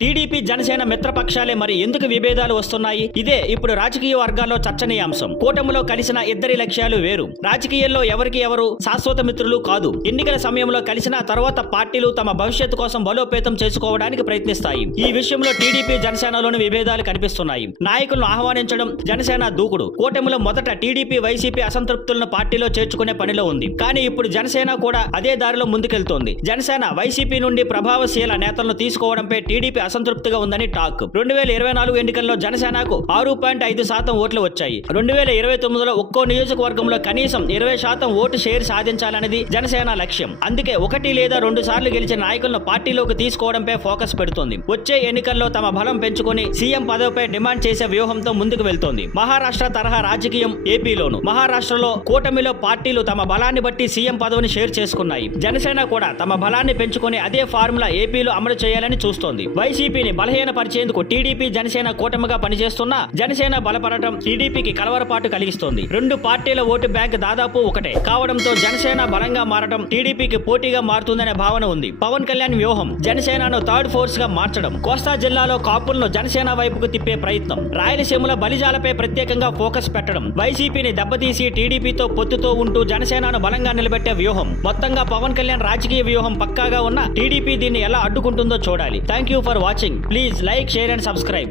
TDP Janasena మిత్రపక్షాలే మరి ఎందుకు విభేదాలు వస్తున్నాయి? ఇదే ఇప్పుడు రాజకీయ వర్గాల్లో చర్చనీయాంశం. కూటమిలో కలిసిన ఇద్దరి లక్ష్యాలు వేరు. రాజకీయాల్లో ఎవరికి ఎవరు శాశ్వత మిత్రులు కాదు. ఎన్నికల సమయంలో కలిసిన తర్వాత పార్టీలు తమ భవిష్యత్తు కోసం బలోపేతం చేసుకోవడానికి ప్రయత్నిస్తాయి. ఈ విషయంలో టీడీపీ జనసేనలోని విభేదాలు కనిపిస్తున్నాయి. నాయకులను ఆహ్వానించడం జనసేన దూకుడు. కూటమిలో మొదట టీడీపీ వైసీపీ అసంతృప్తులను పార్టీలో చేర్చుకునే పనిలో ఉంది. కానీ ఇప్పుడు జనసేన కూడా అదే దారిలో ముందుకెళ్తోంది. జనసేన వైసీపీ నుండి ప్రభావశీల నేతలను తీసుకోవడంపై టీడీపీ అసంతృప్తిగా ఉందని టాక్. 2024 ఎన్నికల్లో జనసేనకు 6.5% ఓట్లు వచ్చాయి. 2029లో ఒక్కో నియోజకవర్గంలో కనీసం 20% ఓటు షేర్ సాధించాలనేది జనసేన లక్ష్యం. అందుకే 1 లేదా 2 సార్లు గెలిచిన నాయకులను పార్టీలోకి తీసుకోవడంపై ఫోకస్ పెడుతోంది. వచ్చే ఎన్నికల్లో తమ బలం పెంచుకొని సీఎం పదవిపై డిమాండ్ చేసే వ్యూహంతో ముందుకు వెళ్తోంది. మహారాష్ట్ర తరహా రాజకీయం ఏపీలోను. మహారాష్ట్రలో కూటమిలో పార్టీలు తమ బలాన్ని బట్టి సీఎం పదవిని షేర్ చేసుకున్నాయి. జనసేన కూడా తమ బలాన్ని పెంచుకొని అదే ఫార్ములా ఏపీలో అమలు చేయాలని చూస్తోంది. వైసీపీని బలహీనపరిచేందుకు టీడీపీ జనసేన కూటమిగా పనిచేస్తున్నా జనసేన బలపడటం టీడీపీకి కలవరపాటు కలిగిస్తోంది. రెండు పార్టీల ఓటు బ్యాంక్ దాదాపు ఒకటే కావడంతో జనసేన బలంగా మారడం టీడీపీకి పోటీగా మారుతుందనే భావన ఉంది. పవన్ కళ్యాణ్ వ్యూహం జనసేనను థర్డ్ ఫోర్స్ గా మార్చడం. కోస్తా జిల్లాలో కాపులను జనసేన వైపుకు తిప్పే ప్రయత్నం. రాయలసీమల బలిజాలపై ప్రత్యేకంగా ఫోకస్ పెట్టడం. వైసీపీని దెబ్బతీసి టీడీపీతో పొత్తుతో ఉంటూ జనసేనను బలంగా నిలబెట్టే వ్యూహం. మొత్తంగా పవన్ కళ్యాణ్ రాజకీయ వ్యూహం పక్కాగా ఉన్న టీడీపీ దీన్ని ఎలా అడ్డుకుంటుందో చూడాలి. Thank you for watching. Please like, share and subscribe.